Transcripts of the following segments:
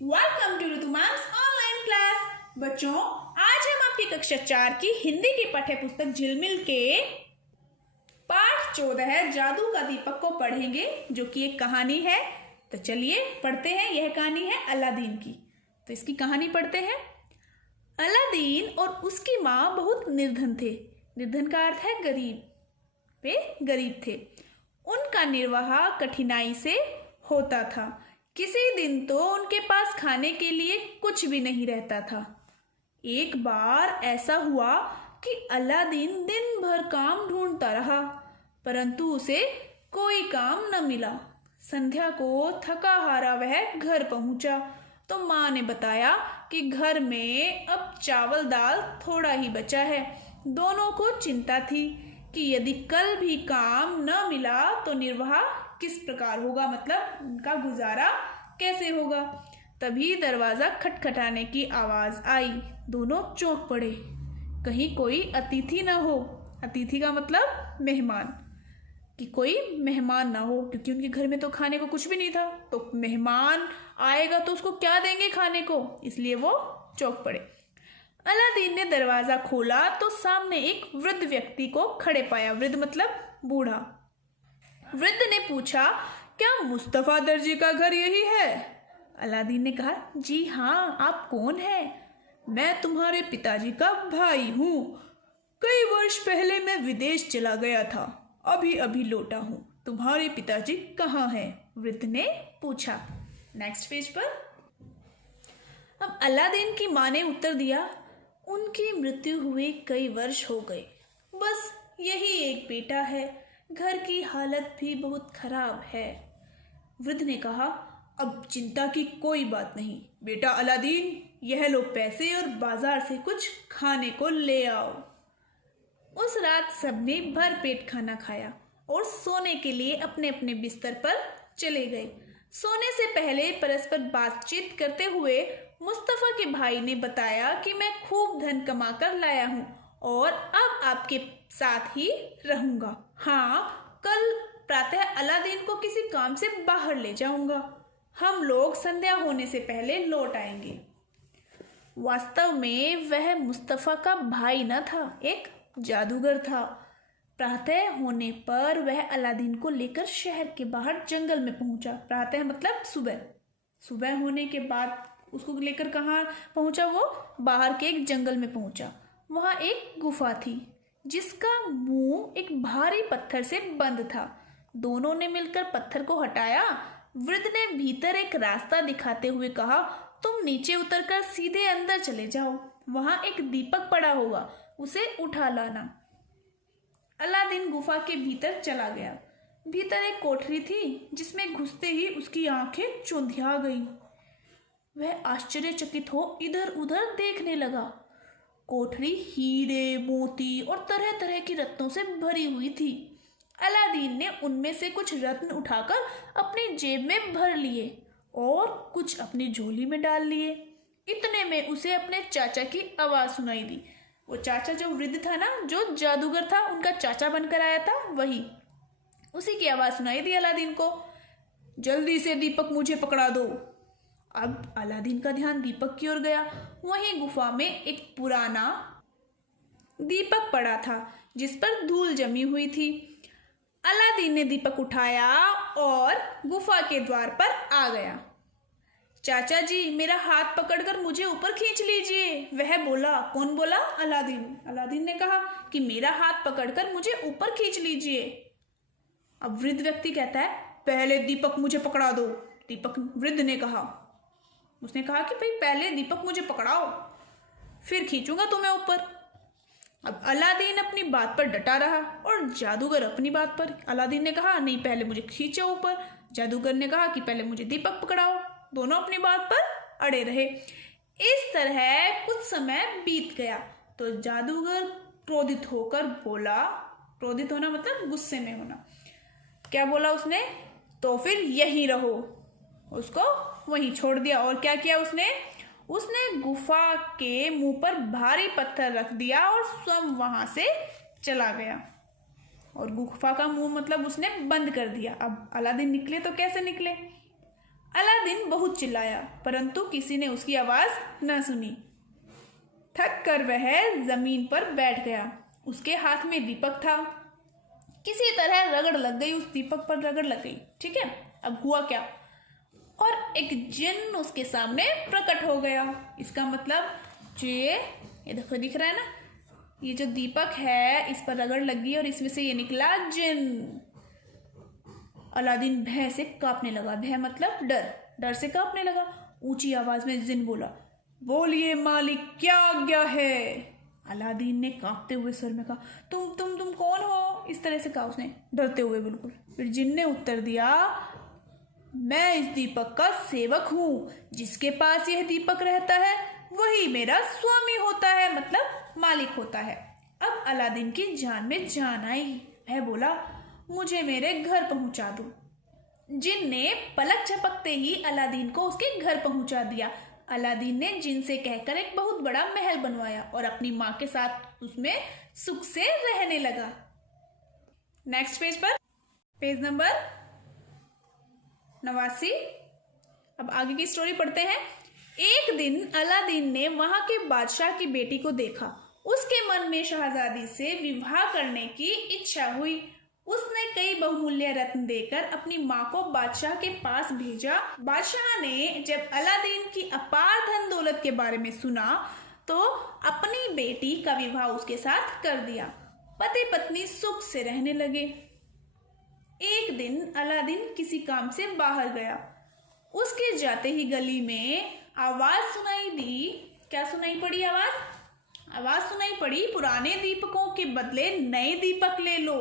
Welcome to Ritu ma'am's online class. बच्चों, आज हम आपकी कक्षा 4 की हिंदी की पाठ्य पुस्तक झिलमिल के पाठ 14 जादू का दीपक को पढ़ेंगे, जो कि एक कहानी है। तो चलिए पढ़ते हैं। यह कहानी है अलादीन की। तो इसकी कहानी पढ़ते हैं। अलादीन और उसकी माँ बहुत निर्धन थे। निर्धन का अर्थ है गरीब। वे गरीब थे। उनका निर्वाह कठिनाई से होता था। किसी दिन तो उनके पास खाने के लिए कुछ भी नहीं रहता था। एक बार ऐसा हुआ कि अलादीन दिन भर काम ढूंढता रहा, परंतु उसे कोई काम न मिला। संध्या को थका हारा वह घर पहुंचा तो माँ ने बताया कि घर में अब चावल दाल थोड़ा ही बचा है। दोनों को चिंता थी कि यदि कल भी काम न मिला तो निर्वाह किस प्रकार होगा, मतलब उनका गुजारा कैसे होगा। तभी दरवाजा खटखटाने की आवाज आई। दोनों चौंक पड़े, कहीं कोई अतिथि न हो। अतिथि का मतलब मेहमान, कि कोई मेहमान ना हो, क्योंकि उनके घर में तो खाने को कुछ भी नहीं था। तो मेहमान आएगा तो उसको क्या देंगे खाने को, इसलिए वो चौंक पड़े। अलादीन ने दरवाजा खोला तो सामने एक वृद्ध व्यक्ति को खड़े पाया। वृद्ध मतलब बूढ़ा। वृद्ध ने पूछा, क्या मुस्तफा दर्जी का घर यही है? अलादीन ने कहा, जी हाँ, आप कौन हैं? मैं तुम्हारे पिताजी का भाई हूँ। कई वर्ष पहले मैं विदेश चला गया था, अभी अभी लौटा हूँ। तुम्हारे पिताजी कहाँ हैं? वृद्ध ने पूछा। नेक्स्ट पेज पर। अब अलादीन की माँ ने उत्तर दिया, उनकी मृत्यु हुए कई वर्ष हो गए। बस यही एक बेटा है। घर की हालत भी बहुत खराब है। वृद्ध ने कहा, अब चिंता की कोई बात नहीं। बेटा अलादीन, यह लो पैसे और बाजार से कुछ खाने को ले आओ। उस रात सबने भर पेट खाना खाया और सोने के लिए अपने अपने बिस्तर पर चले गए। सोने से पहले परस्पर बातचीत करते हुए मुस्तफा के भाई ने बताया कि मैं खूब धन कमा कर लाया हूँ और अब आपके साथ ही रहूंगा। हाँ, कल प्रातः अलादीन को किसी काम से बाहर ले जाऊंगा। हम लोग संध्या होने से पहले लौट आएंगे। वास्तव में वह मुस्तफा का भाई न था, एक जादूगर था। प्रातः होने पर वह अलादीन को लेकर शहर के बाहर जंगल में पहुंचा। प्रातः मतलब सुबह। सुबह होने के बाद उसको लेकर कहाँ पहुंचा? वो बाहर के एक जंगल में पहुंचा। वहां एक गुफा थी जिसका मुंह एक भारी पत्थर से बंद था। दोनों ने मिलकर पत्थर को हटाया। वृद्ध ने भीतर एक रास्ता दिखाते हुए कहा, तुम नीचे उतरकर सीधे अंदर चले जाओ। वहां एक दीपक पड़ा होगा, उसे उठा लाना। अलादीन गुफा के भीतर चला गया। भीतर एक कोठरी थी जिसमें घुसते ही उसकी आंखें चौंधिया गई। वह आश्चर्यचकित हो इधर उधर देखने लगा। कोठरी हीरे, मोती और तरह तरह की रत्नों से भरी हुई थी। अलादीन ने उनमें से कुछ रत्न उठाकर अपनी जेब में भर लिए और कुछ अपनी झोली में डाल लिए। इतने में उसे अपने चाचा की आवाज सुनाई दी। वो चाचा जो वृद्ध था ना, जो जादूगर था, उनका चाचा बनकर आया था, वही। उसी की आवाज सुनाई दी अलादीन को, जल्दी से दीपक मुझे पकड़ा दो। अब अलादीन का ध्यान दीपक की ओर गया। वहीं गुफा में एक पुराना दीपक पड़ा था जिस पर धूल जमी हुई थी। अलादीन ने दीपक उठाया और गुफा के द्वार पर आ गया। चाचा जी, मेरा हाथ पकड़कर मुझे ऊपर खींच लीजिए, वह बोला। कौन बोला? अलादीन। अलादीन ने कहा कि मेरा हाथ पकड़कर मुझे ऊपर खींच लीजिए। अब वृद्ध व्यक्ति कहता है, पहले दीपक मुझे पकड़ा दो। वृद्ध ने कहा, उसने कहा कि भाई पहले दीपक मुझे पकड़ाओ, फिर खींचूंगा तुम्हें ऊपर। अब अलादीन अपनी बात पर डटा रहा और जादूगर अपनी बात पर। अलादीन ने कहा, नहीं, पहले मुझे खींचो ऊपर। जादूगर ने कहा कि पहले मुझे दीपक पकड़ाओ। दोनों अपनी बात पर अड़े रहे। इस तरह कुछ समय बीत गया तो जादूगर क्रोधित होकर बोला। क्रोधित होना मतलब गुस्से में होना। क्या बोला उसने? तो फिर यहीं रहो। उसको वहीं छोड़ दिया। और क्या किया उसने गुफा के मुंह पर भारी पत्थर रख दिया और स्वयं वहां से चला गया। और गुफा का मुंह मतलब उसने बंद कर दिया। अब अलादीन निकले तो कैसे निकले? अलादीन बहुत चिल्लाया, परंतु किसी ने उसकी आवाज न सुनी। थक कर वह जमीन पर बैठ गया। उसके हाथ में दीपक था। किसी तरह रगड़ लग गई, उस दीपक पर रगड़ लग गई। ठीक है, अब हुआ क्या? और एक जिन्न उसके सामने प्रकट हो गया। इसका मतलब जो ये देखो दिख रहा है ना, ये जो दीपक है इस पर रगड़ लगी और इसमें से ये निकला जिन्न। अलादीन भय से कांपने लगा। भय मतलब डर, डर से कांपने लगा। ऊंची आवाज में जिन्न बोला, बोलिए मालिक, क्या आज्ञा है? अलादीन ने कांपते हुए स्वर में कहा, तुम कौन हो? इस तरह से कहा उसने, डरते हुए बिल्कुल। फिर जिन्न ने उत्तर दिया, मैं इस दीपक का सेवक हूँ। जिसके पास यह दीपक रहता है वही मेरा स्वामी होता है, मतलब मालिक होता है। अब अलादीन की जान में जान आई। वह बोला, मुझे मेरे घर पहुंचा दो। जिन्न ने पलक झपकते ही अलादीन को उसके घर पहुंचा दिया। अलादीन ने जिन्न से कहकर एक बहुत बड़ा महल बनवाया और अपनी माँ के साथ उसमें सुख से रहने लगा। नेक्स्ट पेज पर, पेज नंबर 89। अब आगे की स्टोरी पढ़ते हैं। एक दिन अलादीन ने वहां के बादशाह की बेटी को देखा। उसके मन में शहजादी से विवाह करने की इच्छा हुई। उसने कई बहुमूल्य रत्न देकर अपनी माँ को बादशाह के पास भेजा। बादशाह ने जब अलादीन की अपार धन दौलत के बारे में सुना तो अपनी बेटी का विवाह उसके साथ कर दिया। पति पत्नी सुख से रहने लगे। एक दिन अलादीन किसी काम से बाहर गया। उसके जाते ही गली में आवाज सुनाई दी। क्या सुनाई पड़ी? आवाज सुनाई पड़ी, पुराने दीपकों के बदले नए दीपक ले लो।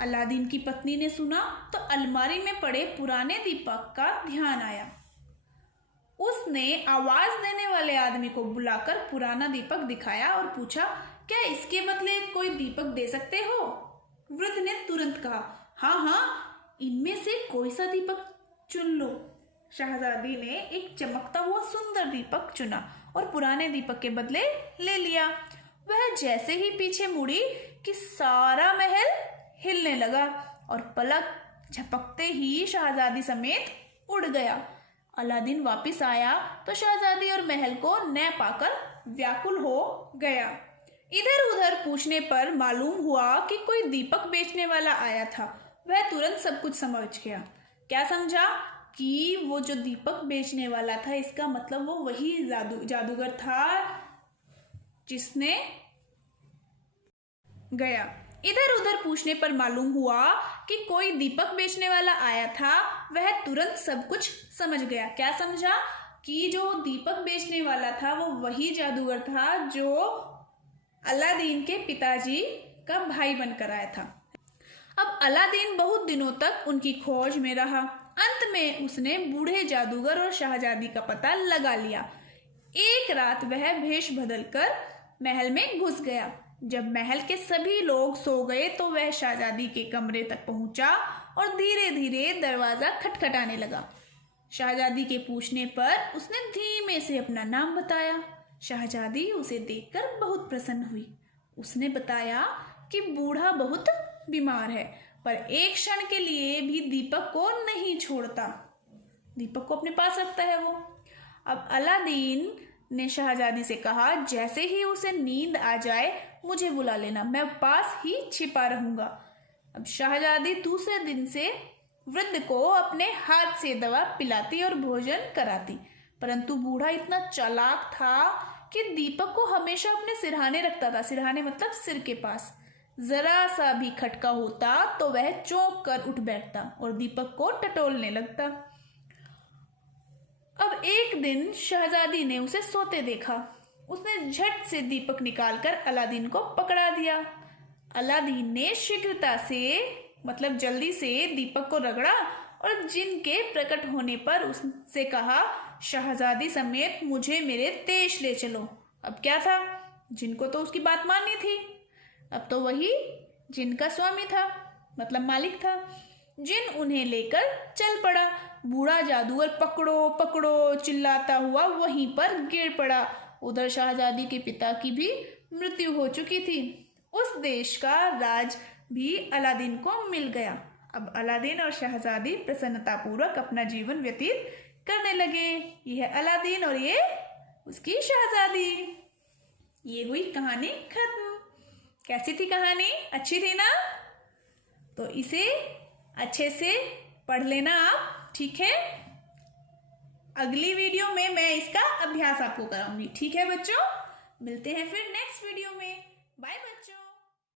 अलादीन की पत्नी ने सुना तो अलमारी में पड़े पुराने दीपक का ध्यान आया। उसने आवाज देने वाले आदमी को बुलाकर पुराना दीपक दिखाया और पूछा, क्या इसके बदले कोई दीपक दे सकते हो? वृद्ध ने तुरंत कहा, हाँ, इनमें से कोई सा दीपक चुन लो। शहजादी ने एक चमकता हुआ सुंदर दीपक चुना और पुराने दीपक के बदले ले लिया। वह जैसे ही पीछे मुड़ी कि सारा महल हिलने लगा और पलक झपकते ही शहजादी समेत उड़ गया। अलादीन वापस आया तो शहजादी और महल को न पाकर व्याकुल हो गया। इधर उधर पूछने पर मालूम हुआ कि कोई दीपक बेचने वाला आया था। वह तुरंत सब कुछ समझ गया। क्या समझा? कि वो जो दीपक बेचने वाला था, इसका मतलब वो वही जादूगर था जिसने गया। इधर उधर पूछने पर मालूम हुआ कि कोई दीपक बेचने वाला आया था। वह तुरंत सब कुछ समझ गया। क्या समझा? कि जो दीपक बेचने वाला था वो वही जादूगर था जो अलादीन के पिताजी का भाई बनकर आया था। अब अलादीन बहुत दिनों तक उनकी खोज में रहा। अंत में उसने बूढ़े जादूगर और शहजादी का पता लगा लिया। एक रात वह भेष बदलकर महल में घुस गया। जब महल के सभी लोग सो गए तो वह शहजादी के कमरे तक पहुंचा और धीरे धीरे दरवाजा खटखटाने लगा। शहजादी के पूछने पर उसने धीमे से अपना नाम बताया। शहजादी उसे देखकर बहुत प्रसन्न हुई। उसने बताया कि बूढ़ा बहुत बीमार है पर एक क्षण के लिए भी दीपक को नहीं छोड़ता, दीपक को अपने पास रखता है वो। अब अलादीन ने शहजादी से कहा, जैसे ही उसे नींद आ जाए मुझे बुला लेना, मैं पास ही छिपा रहूंगा। अब शहजादी दूसरे दिन से वृद्ध को अपने हाथ से दवा पिलाती और भोजन कराती, परंतु बूढ़ा इतना चालाक था कि दीपक को हमेशा अपने सिरहाने रखता था। सिरहाने मतलब सिर के पास। जरा सा भी खटका होता तो वह चौंक कर उठ बैठता और दीपक को टटोलने लगता। अब एक दिन शहजादी ने उसे सोते देखा। उसने झट से दीपक निकालकर अलादीन को पकड़ा दिया। अलादीन ने शीघ्रता से मतलब जल्दी से दीपक को रगड़ा और जिन के प्रकट होने पर उससे कहा, शहजादी समेत मुझे मेरे देश ले चलो। अब क्या था, जिनको तो उसकी बात माननी थी। अब तो वही जिनका स्वामी था, मतलब मालिक था। जिन उन्हें लेकर चल पड़ा। बूढ़ा जादूगर पकड़ो पकड़ो चिल्लाता हुआ वहीं पर गिर पड़ा। उधर शहजादी के पिता की भी मृत्यु हो चुकी थी। उस देश का राज भी अलादीन को मिल गया। अब अलादीन और शहजादी प्रसन्नतापूर्वक अपना जीवन व्यतीत करने लगे। ये है अलादीन और ये उसकी शहजादी। ये हुई कहानी खत्म। कैसी थी कहानी? अच्छी थी ना? तो इसे अच्छे से पढ़ लेना आप, ठीक है? अगली वीडियो में मैं इसका अभ्यास आपको कराऊंगी, ठीक है बच्चों? मिलते हैं फिर नेक्स्ट वीडियो में। बाय बच्चों।